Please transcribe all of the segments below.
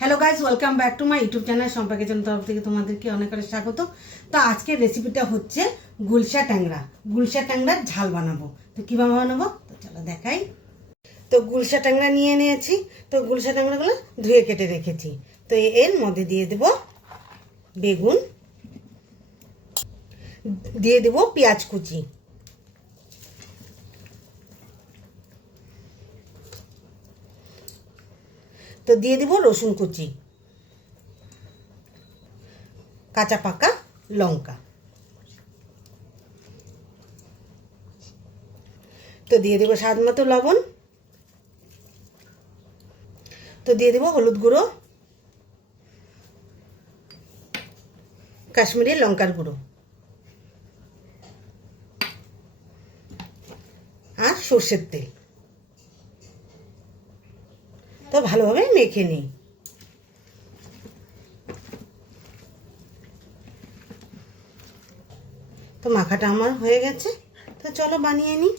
Hello guys, welcome back to my YouTube channel. সম্পর্কে channel তরফ থেকে তোমাদেরকে অনেক অনেক স্বাগত। তো আজকের রেসিপিটা হচ্ছে গুলশা ট্যাংরা। গুলশা ট্যাংরার ঝাল বানাবো। তো কীভাবে বানাবো তো চলো দেখাই। তো গুলশা ট্যাংরা নিয়ে নিয়েছি। তো গুলশা ট্যাংরাগুলো ধুয়ে কেটে রেখেছি। তো এর মধ্যে দিয়ে দেব বেগুন, দিয়ে দেব পেঁয়াজ কুচি, তো দিয়ে দেব রসুন কুচি, কাঁচা পাকা লঙ্কা, তো দিয়ে দেবো স্বাদ মতো লবণ, তো দিয়ে দেবো হলুদ গুঁড়ো, কাশ্মীরি লঙ্কার গুঁড়ো আর সর্ষের তেল। তো ভালোভাবে মেখে নিই। তো মাখাটা আমার হয়ে গেছে। তো চলো বানিয়ে নিই।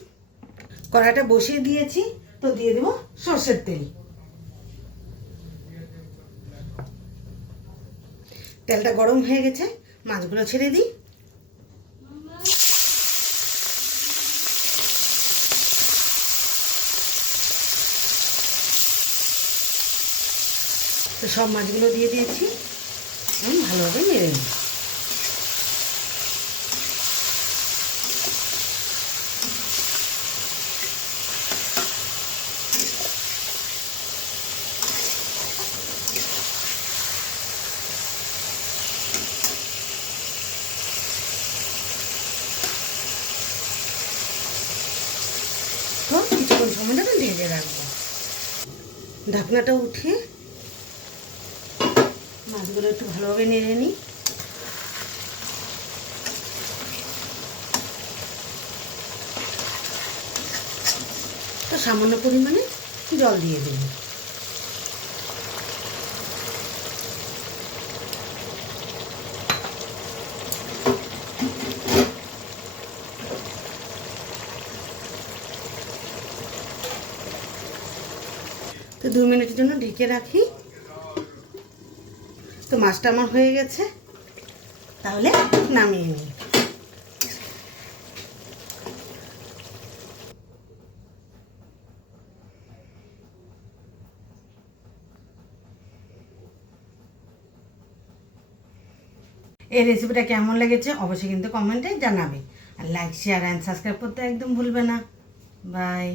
কড়াইটা বসিয়ে দিয়েছি। তো দিয়ে দেবো সর্ষের তেল। তেলটা গরম হয়ে গেছে, মাছগুলো ছেড়ে দিই। তো সব মাছগুলো দিয়ে দিয়েছি, ভালোভাবে নেড়ে নিই। তো কিছুক্ষণ সময় ধরে ঢেকে রাখবো। ঢাকনাটা উঠিয়ে মাছগুলো একটু ভালোভাবে নেড়ে নিই। তো সামান্য পরিমাণে জল দিয়ে দেব। তো 2 মিনিটের জন্য ঢেকে রাখি। তো মাছটা আমার হয়ে গেছে, তাহলে নামিয়ে নিই। এই রেসিপিটা কেমন লেগেছে অবশ্যই কিন্তু কমেন্টে জানাবে। আর লাইক, শেয়ার অ্যান্ড সাবস্ক্রাইব করতে একদম ভুলবে না। বাই।